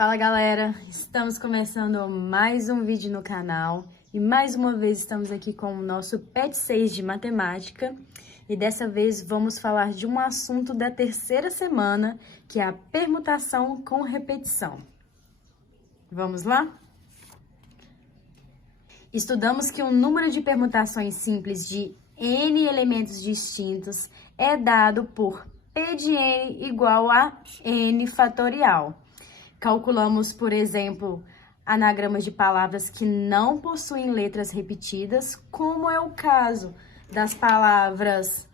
Fala galera, estamos começando mais um vídeo no canal e mais uma vez estamos aqui com o nosso PET 6 de matemática e dessa vez vamos falar de um assunto da terceira semana, que é a permutação com repetição. Vamos lá? Estudamos que o número de permutações simples de n elementos distintos é dado por P de n igual a n fatorial. Calculamos, por exemplo, anagramas de palavras que não possuem letras repetidas, como é o caso das palavras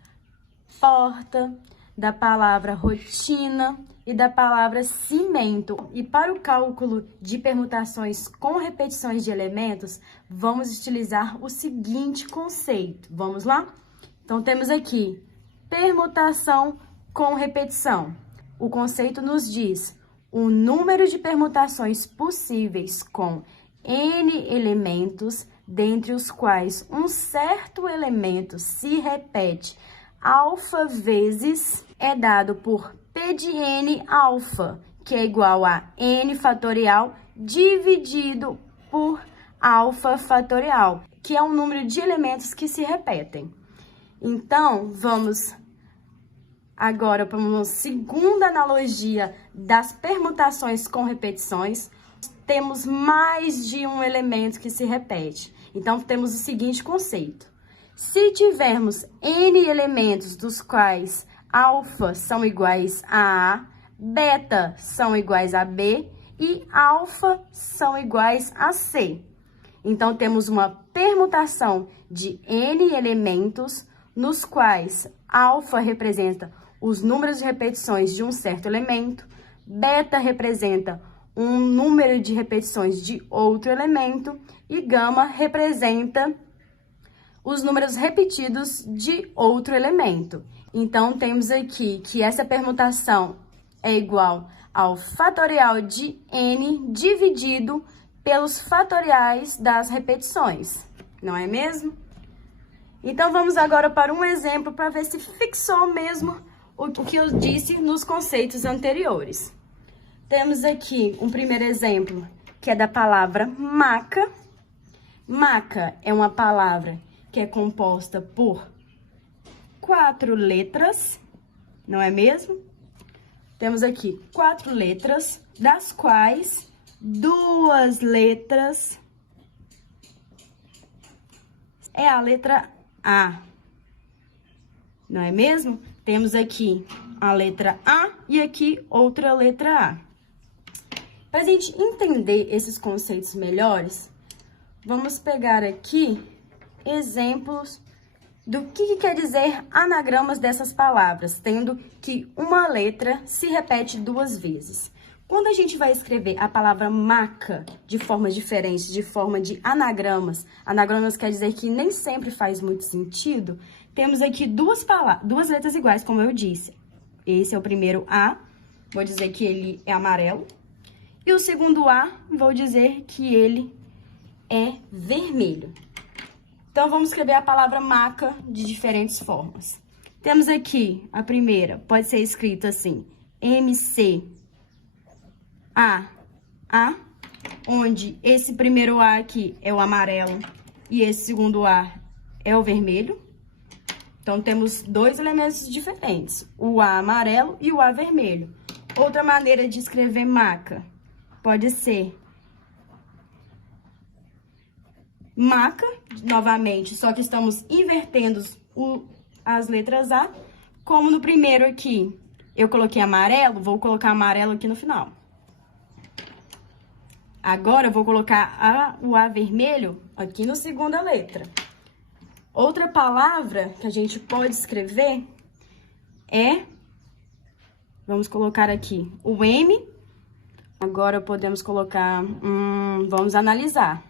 porta, da palavra rotina e da palavra cimento. E para o cálculo de permutações com repetições de elementos, vamos utilizar o seguinte conceito. Vamos lá? Então, temos aqui permutação com repetição. O conceito nos diz o número de permutações possíveis com n elementos, dentre os quais um certo elemento se repete alfa vezes, é dado por P de n alfa, que é igual a n fatorial dividido por alfa fatorial, que é o número de elementos que se repetem. Então, vamos agora para uma segunda analogia das permutações com repetições. Temos mais de um elemento que se repete. Então, temos o seguinte conceito. Se tivermos n elementos dos quais alfa são iguais a A, beta são iguais a B e alfa são iguais a C. Então, temos uma permutação de n elementos nos quais alfa representa os números de repetições de um certo elemento, beta representa um número de repetições de outro elemento e gama representa os números repetidos de outro elemento. Então, temos aqui que essa permutação é igual ao fatorial de n dividido pelos fatoriais das repetições, não é mesmo? Então, vamos agora para um exemplo para ver se fixou mesmo o que eu disse nos conceitos anteriores. Temos aqui um primeiro exemplo, que é da palavra maca. Maca é uma palavra que é composta por 4 letras, não é mesmo? Temos aqui 4 letras, das quais 2 letras é a letra A, não é mesmo? Temos aqui a letra A e aqui outra letra A. Para a gente entender esses conceitos melhores, vamos pegar aqui exemplos do que quer dizer anagramas dessas palavras, tendo que uma letra se repete 2 vezes. Quando a gente vai escrever a palavra maca de forma diferente, de forma de anagramas, anagramas quer dizer que nem sempre faz muito sentido, temos aqui duas letras iguais, como eu disse. Esse é o primeiro A, vou dizer que ele é amarelo. E o segundo A, vou dizer que ele é vermelho. Então, vamos escrever a palavra maca de diferentes formas. Temos aqui a primeira, pode ser escrita assim, M-C-A-A, onde esse primeiro A aqui é o amarelo e esse segundo A é o vermelho. Então, temos 2 elementos diferentes, o A amarelo e o A vermelho. Outra maneira de escrever maca pode ser maca, novamente, só que estamos invertendo as letras A. Como no primeiro aqui, eu coloquei amarelo, vou colocar amarelo aqui no final. Agora, eu vou colocar o A vermelho aqui na segunda letra. Outra palavra que a gente pode escrever é, vamos colocar aqui o M. Agora podemos colocar, vamos analisar.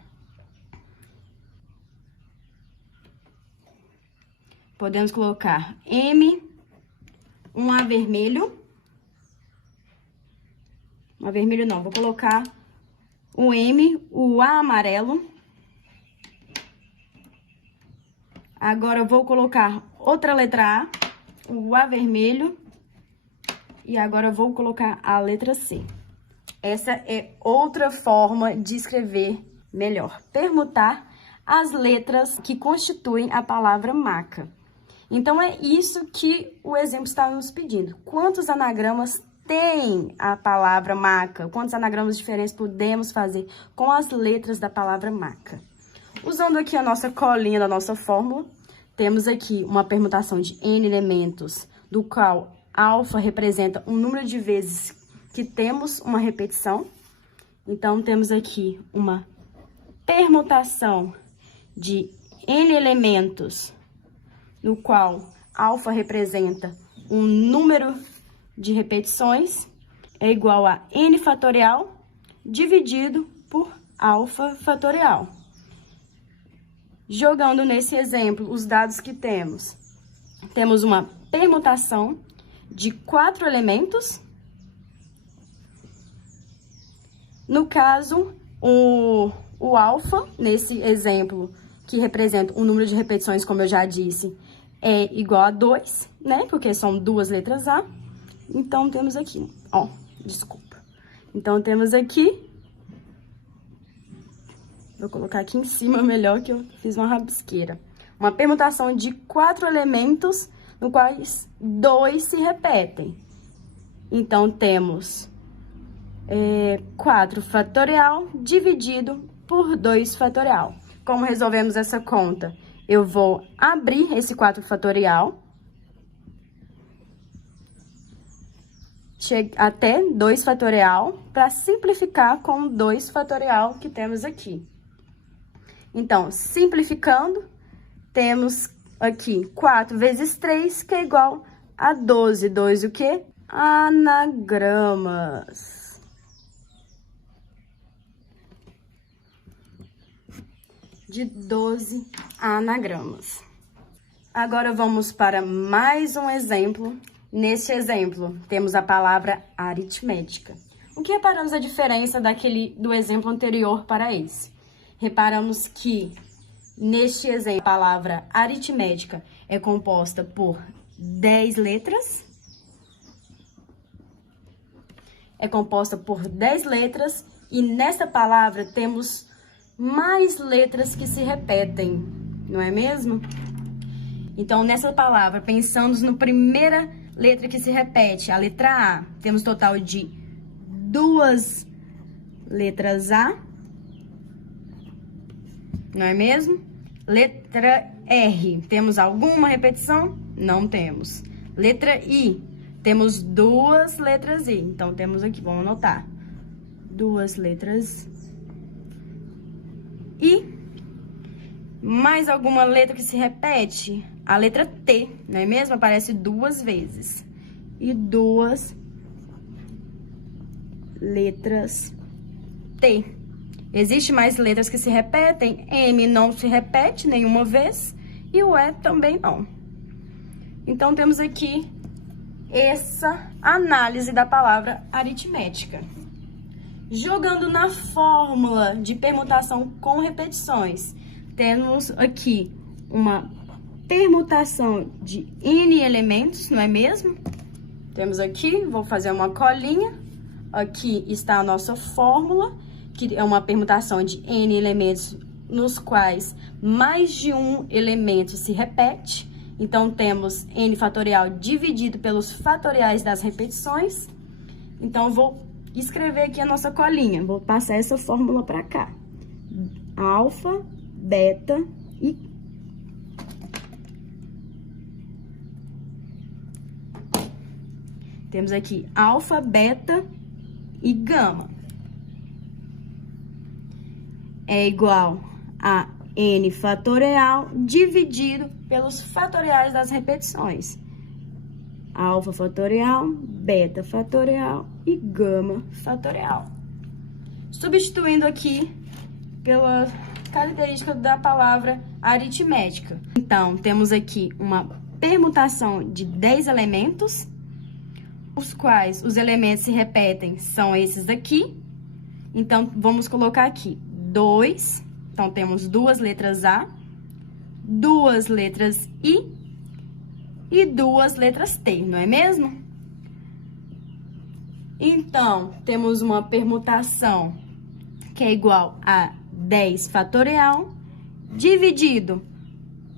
Podemos colocar M, um A vermelho. A vermelho não, vou colocar o M, o A amarelo. Agora, eu vou colocar outra letra A, o A vermelho. E agora, eu vou colocar a letra C. Essa é outra forma de escrever melhor. Permutar as letras que constituem a palavra maca. Então, é isso que o exemplo está nos pedindo. Quantos anagramas tem a palavra maca? Quantos anagramas diferentes podemos fazer com as letras da palavra maca? Usando aqui a nossa colinha da nossa fórmula, temos aqui uma permutação de N elementos, do qual alfa representa um número de vezes que temos uma repetição. Então, temos aqui uma permutação de N elementos, no qual alfa representa um número de repetições, é igual a N fatorial dividido por alfa fatorial. Jogando nesse exemplo os dados que temos uma permutação de 4 elementos. No caso, o alfa, nesse exemplo, que representa um número de repetições, como eu já disse, é igual a 2, né? Porque são 2 letras A. Então, temos aqui, ó, desculpa. Então, temos aqui... Vou colocar aqui em cima melhor, que eu fiz uma rabisqueira. Uma permutação de 4 elementos, no quais 2 se repetem. Então, temos 4 fatorial dividido por 2 fatorial. Como resolvemos essa conta? Eu vou abrir esse 4 fatorial até 2 fatorial, para simplificar com 2 fatorial que temos aqui. Então, simplificando, temos aqui 4 vezes 3, que é igual a 12. 2 o quê? Anagramas. De 12 anagramas. Agora, vamos para mais um exemplo. Neste exemplo, temos a palavra aritmética. O que reparamos a diferença do exemplo anterior para esse? Reparamos que, neste exemplo, a palavra aritmética é composta por 10 letras. É composta por 10 letras e nessa palavra temos mais letras que se repetem, não é mesmo? Então, nessa palavra, pensamos na primeira letra que se repete, a letra A. Temos total de 2 letras A. Não é mesmo? Letra R, temos alguma repetição? Não temos. Letra I, temos 2 letras I. Então, temos aqui, vamos anotar. 2 letras I. Mais alguma letra que se repete? A letra T, não é mesmo? Aparece 2 vezes. E 2 letras T. Existem mais letras que se repetem, M não se repete nenhuma vez e o E também não. Então, temos aqui essa análise da palavra aritmética. Jogando na fórmula de permutação com repetições, temos aqui uma permutação de N elementos, não é mesmo? Temos aqui, vou fazer uma colinha, aqui está a nossa fórmula, que é uma permutação de N elementos, nos quais mais de um elemento se repete. Então, temos N fatorial dividido pelos fatoriais das repetições. Então, vou escrever aqui a nossa colinha. Vou passar essa fórmula para cá. Alfa, beta e... Temos aqui alfa, beta e gama. É igual a N fatorial dividido pelos fatoriais das repetições. Alfa fatorial, beta fatorial e gama fatorial. Substituindo aqui pela característica da palavra aritmética. Então, temos aqui uma permutação de 10 elementos, os quais os elementos se repetem são esses daqui. Então, vamos colocar aqui 2, então temos 2 letras A, 2 letras I e 2 letras T, não é mesmo? Então, temos uma permutação que é igual a 10 fatorial dividido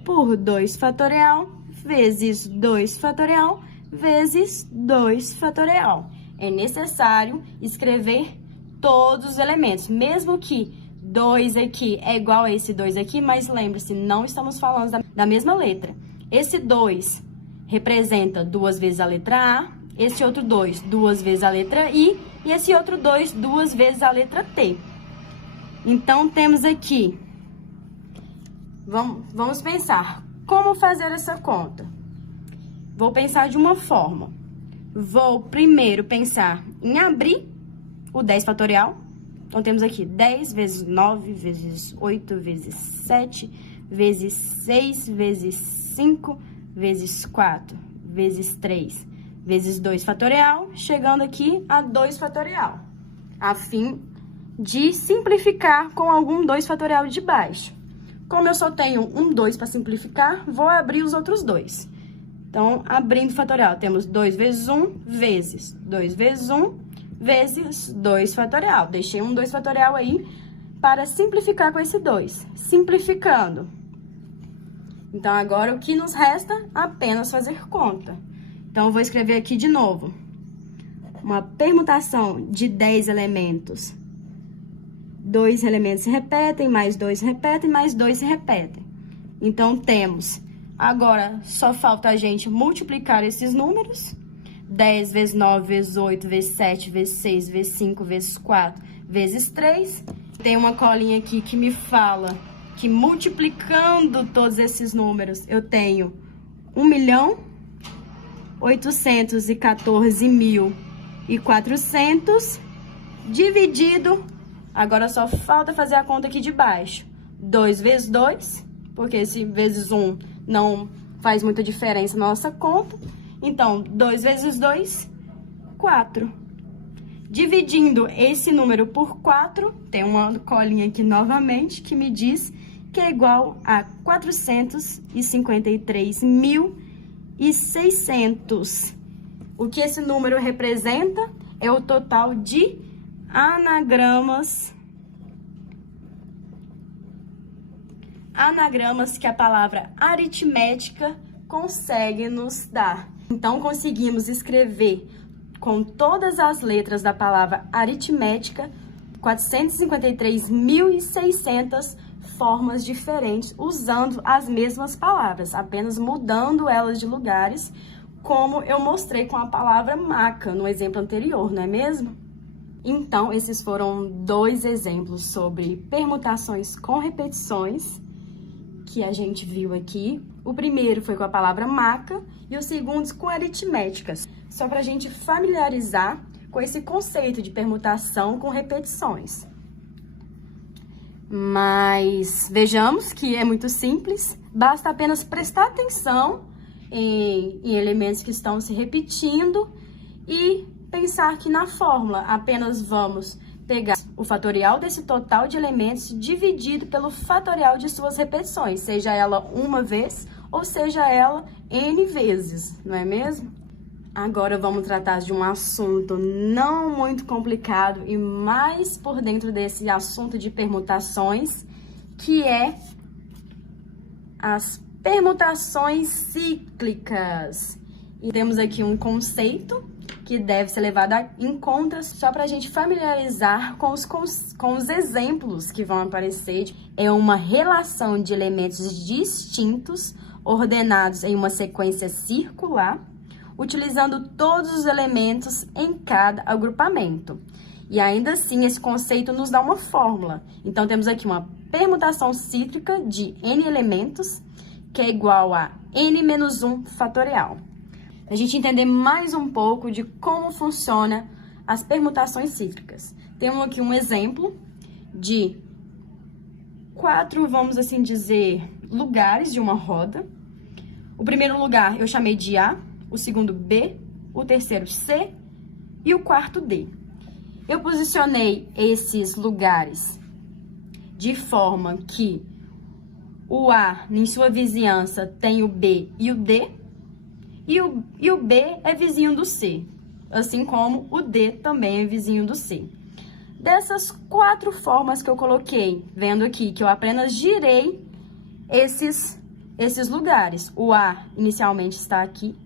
por 2 fatorial vezes 2 fatorial vezes 2 fatorial. É necessário escrever todos os elementos, mesmo que 2 aqui é igual a esse 2 aqui, mas lembre-se, não estamos falando da mesma letra. Esse 2 representa 2 vezes a letra A, esse outro 2, 2 vezes a letra I, e esse outro 2, 2 vezes a letra T. Então, temos aqui, vamos pensar, como fazer essa conta? Vou pensar de uma forma. Vou primeiro pensar em abrir o 10 fatorial. Então, temos aqui 10 vezes 9, vezes 8, vezes 7, vezes 6, vezes 5, vezes 4, vezes 3, vezes 2 fatorial, chegando aqui a 2 fatorial, a fim de simplificar com algum 2 fatorial de baixo. Como eu só tenho um 2 para simplificar, vou abrir os outros 2. Então, abrindo fatorial, temos 2 vezes 1 vezes 2 vezes 1 vezes 2 fatorial. Deixei um 2 fatorial aí para simplificar com esse 2. Simplificando. Então, agora o que nos resta? Apenas fazer conta. Então, eu vou escrever aqui de novo. Uma permutação de 10 elementos. 2 elementos se repetem, mais 2 se repetem, mais 2 se repetem. Então, temos... Agora, só falta a gente multiplicar esses números. 10 vezes 9, vezes 8, vezes 7, vezes 6, vezes 5, vezes 4, vezes 3. Tem uma colinha aqui que me fala que multiplicando todos esses números, eu tenho 1.814.400 dividido. Agora, só falta fazer a conta aqui de baixo. 2 vezes 2, porque esse vezes 1 não faz muita diferença na nossa conta. Então, 2 vezes 2, 4. Dividindo esse número por 4, tem uma colinha aqui novamente que me diz que é igual a 453.600. O que esse número representa é o total de anagramas que a palavra aritmética consegue nos dar. Então, conseguimos escrever com todas as letras da palavra aritmética 453.600 formas diferentes, usando as mesmas palavras, apenas mudando elas de lugares, como eu mostrei com a palavra maca no exemplo anterior, não é mesmo? Então, esses foram 2 exemplos sobre permutações com repetições que a gente viu aqui. O primeiro foi com a palavra maca e o segundo com aritméticas, só para a gente familiarizar com esse conceito de permutação com repetições. Mas vejamos que é muito simples, basta apenas prestar atenção em elementos que estão se repetindo e pensar que na fórmula apenas vamos pegar o fatorial desse total de elementos dividido pelo fatorial de suas repetições, seja ela uma vez ou seja ela N vezes, não é mesmo? Agora vamos tratar de um assunto não muito complicado e mais por dentro desse assunto de permutações, que é as permutações cíclicas. E temos aqui um conceito que deve ser levado em conta só para a gente familiarizar com os exemplos que vão aparecer. É uma relação de elementos distintos ordenados em uma sequência circular, utilizando todos os elementos em cada agrupamento. E ainda assim, esse conceito nos dá uma fórmula. Então, temos aqui uma permutação cíclica de n elementos, que é igual a n menos 1 fatorial. A gente entender mais um pouco de como funciona as permutações cíclicas. Temos aqui um exemplo de 4, vamos assim dizer, lugares de uma roda. O primeiro lugar eu chamei de A, o segundo B, o terceiro C e o quarto D. Eu posicionei esses lugares de forma que o A, em sua vizinhança, tem o B e o D, e o B é vizinho do C. assim como o D também é vizinho do C. Dessas 4 formas que eu coloquei, vendo aqui que eu apenas girei esses lugares. O A inicialmente está aqui,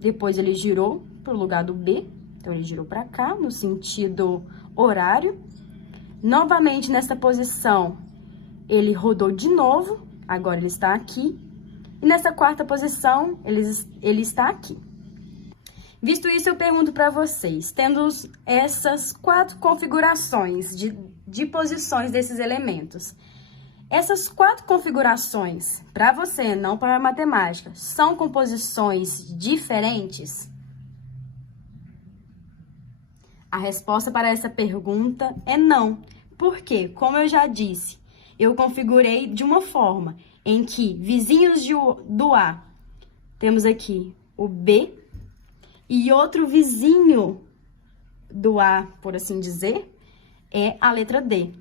depois ele girou para o lugar do B, então ele girou para cá, no sentido horário. Novamente, nessa posição, ele rodou de novo, agora ele está aqui. E nessa 4ª posição, ele está aqui. Visto isso, eu pergunto para vocês, tendo essas 4 configurações de posições desses elementos, essas 4 configurações, para você, não para a matemática, são composições diferentes? A resposta para essa pergunta é não. Porque, como eu já disse, eu configurei de uma forma em que vizinhos do A, temos aqui o B, e outro vizinho do A, por assim dizer, é a letra D.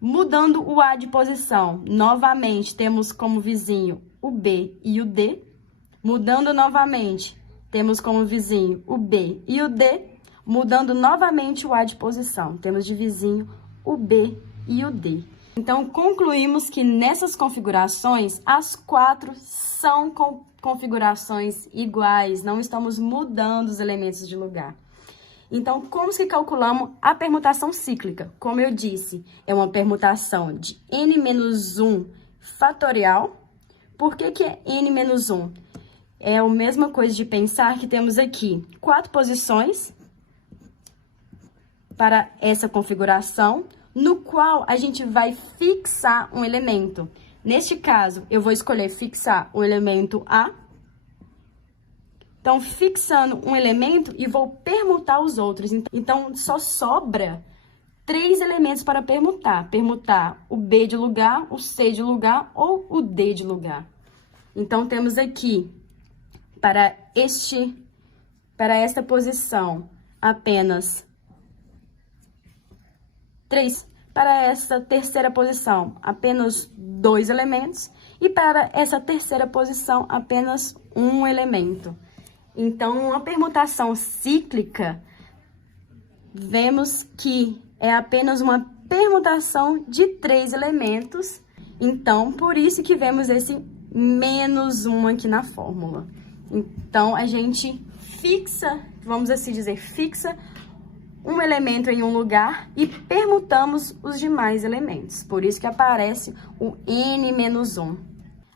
Mudando o A de posição, novamente temos como vizinho o B e o D. Mudando novamente, temos como vizinho o B e o D. Mudando novamente o A de posição, temos de vizinho o B e o D. Então, concluímos que nessas configurações, as 4 são configurações iguais, não estamos mudando os elementos de lugar. Então, como que calculamos a permutação cíclica? Como eu disse, é uma permutação de n-1 fatorial. Por que é n-1? É a mesma coisa de pensar que temos aqui 4 posições para essa configuração, no qual a gente vai fixar um elemento. Neste caso, eu vou escolher fixar o elemento A. Então, fixando um elemento e vou permutar os outros. Então, só sobra 3 elementos para permutar. Permutar o B de lugar, o C de lugar ou o D de lugar. Então, temos aqui, para esta posição, apenas 3. Para essa terceira posição, apenas 2 elementos. E para essa terceira posição, apenas 1 elemento. Então, uma permutação cíclica, vemos que é apenas uma permutação de 3 elementos. Então, por isso que vemos esse -1 aqui na fórmula. Então, a gente fixa, vamos assim dizer, fixa um elemento em um lugar e permutamos os demais elementos. Por isso que aparece o n-1.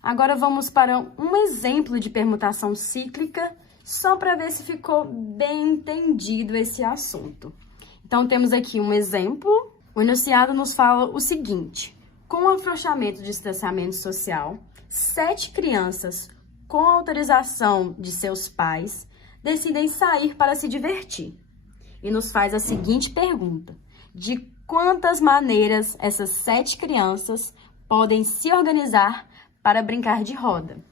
Agora, vamos para um exemplo de permutação cíclica, só para ver se ficou bem entendido esse assunto. Então, temos aqui um exemplo. O enunciado nos fala o seguinte: com o afrouxamento do distanciamento social, 7 crianças, com autorização de seus pais, decidem sair para se divertir. E nos faz a seguinte pergunta: de quantas maneiras essas 7 crianças podem se organizar para brincar de roda?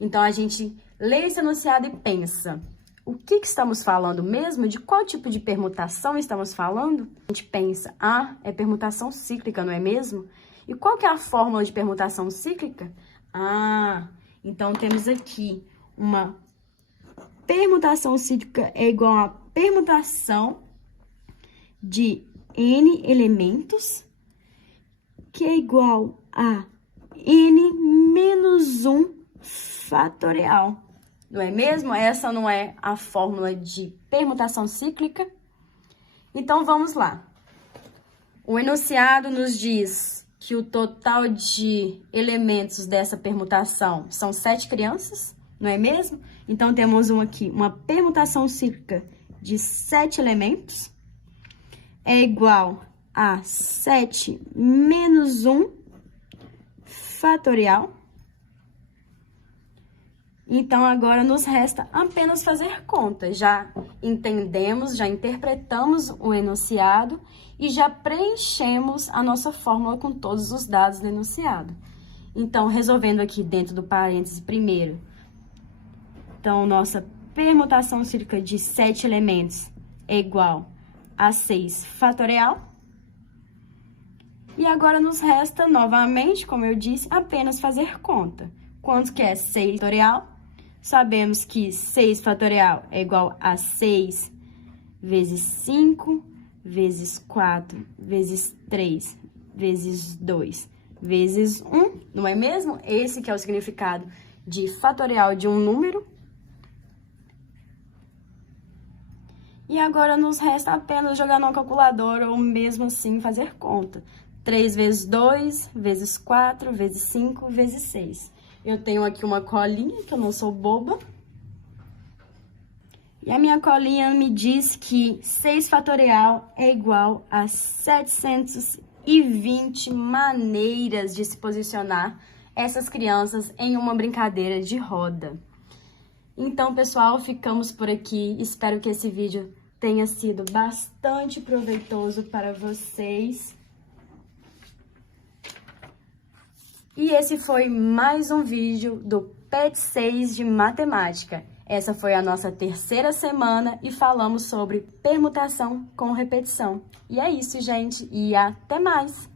Então, a gente lê esse enunciado e pensa, o que estamos falando mesmo? De qual tipo de permutação estamos falando? A gente pensa, é permutação cíclica, não é mesmo? E qual que é a fórmula de permutação cíclica? Então temos aqui uma permutação cíclica é igual a permutação de n elementos, que é igual a n-1 fatorial. Não é mesmo? Essa não é a fórmula de permutação cíclica? Então, vamos lá. O enunciado nos diz que o total de elementos dessa permutação são 7 crianças, não é mesmo? Então, temos aqui uma permutação cíclica de 7 elementos, é igual a 7 menos 1 fatorial. Então, agora nos resta apenas fazer conta. Já entendemos, já interpretamos o enunciado e já preenchemos a nossa fórmula com todos os dados do enunciado. Então, resolvendo aqui dentro do parêntese primeiro. Então, nossa permutação cíclica de 7 elementos é igual a 6 fatorial. E agora nos resta, novamente, como eu disse, apenas fazer conta. Quanto que é 6 fatorial? Sabemos que 6 fatorial é igual a 6 vezes 5, vezes 4, vezes 3, vezes 2, vezes 1, não é mesmo? Esse que é o significado de fatorial de um número. E agora nos resta apenas jogar numa calculadora ou mesmo assim fazer conta. 3 vezes 2, vezes 4, vezes 5, vezes 6. Eu tenho aqui uma colinha, que eu não sou boba. E a minha colinha me diz que 6 fatorial é igual a 720 maneiras de se posicionar essas crianças em uma brincadeira de roda. Então, pessoal, ficamos por aqui. Espero que esse vídeo tenha sido bastante proveitoso para vocês. E esse foi mais um vídeo do PET 6 de Matemática. Essa foi a nossa terceira semana e falamos sobre permutação com repetição. E é isso, gente, e até mais!